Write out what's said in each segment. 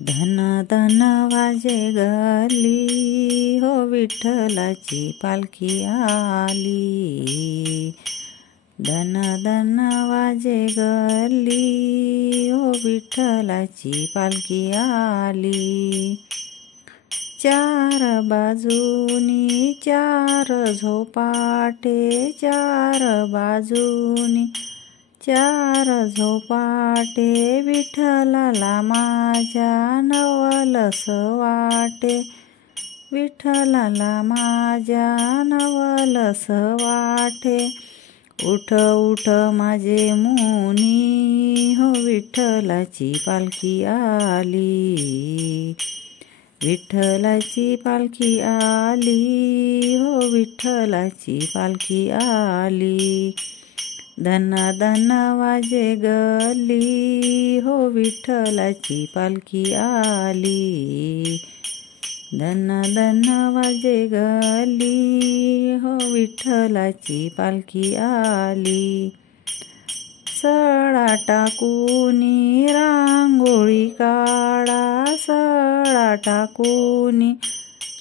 धन धन वाजे गली हो विठ्ठलाची पालखी आली। धन धन वाजे गली हो विठ्ठलाची पालखी आली। चार बाजूनी चार झोपाटे, चार बाजूनी चार झोपाटे, विठ्ठलाला माझ्या नवलस वाटे, विठ्ठलाला माझ्या नवलस वाटे। उठ उठ माझे मुनी हो विठ्ठलाची पालखी आली। विठ्ठलाची पालखी आली हो विठ्ठलाची पालखी आली। धन धन वाजे गली हो विठ्ठलाची पालखी आली। धन धन वाजे गली हो विठ्ठलाची पालखी आली। सळा टाकूनी रांगोळी काढा, सळा टाकूनी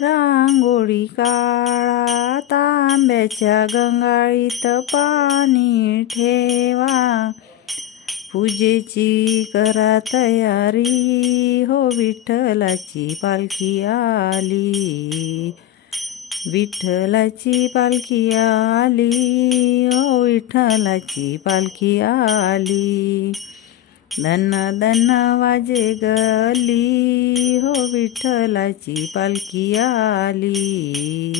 रांगोळी काढा, तांब्याच्या गंगाळीत पाणी ठेवा। पूजेची करा तयारी हो विठ्ठलाची पालखी आली। विठ्ठलाची पालखी आली हो विठ्ठलाची पालखी आली। धन धन वाजे गली हो विठ्ठलाची पालखी आली।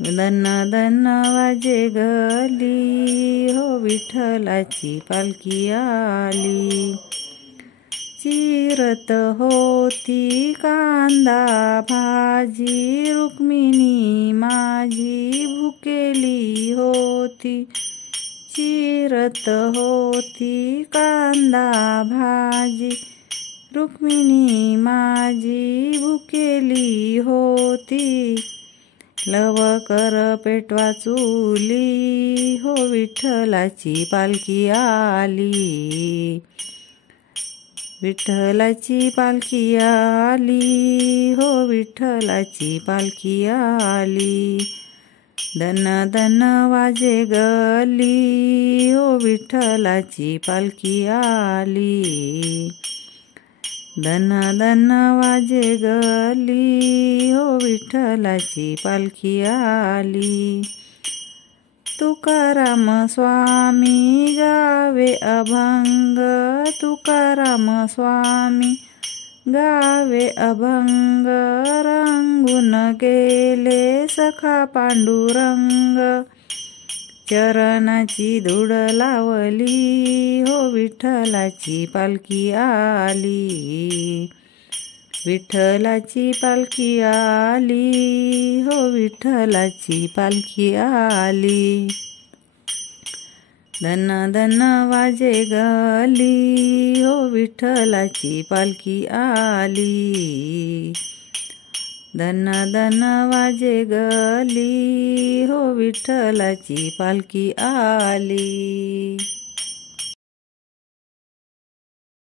धन धन वाजे गली हो विठ्ठलाची पालखी आली। चिरत होती कांदा भाजी, रुक्मिणी माझी भुकेली होती। चिरत होती कांदा भाजी, रुक्मिणी माझी भुकेली होती। लवकर पेटवा चुली हो विठ्ठलाची पालखी आली। विठ्ठलाची पालखी आली हो विठ्ठलाची पालखी आली। धन धन वाजे गली हो विठ्ठलाची पालखी आली। धन धन वाजे गली हो विठ्ठलाची पालखी आली। तुकाराम स्वामी गावे अभंग, तुकाराम स्वामी गावे अभंग। रंगून गेले सखा पांडुरंग, चरणाची धूळ लावली हो विठ्ठलाची पालखी आली। विठ्ठलाची पालखी आली हो विठ्ठलाची पालखी आली। धन धन वाजे गली हो विठ्ठलाची पालखी आली। धन धन वाजे गली हो विठ्ठलाची पालखी आली।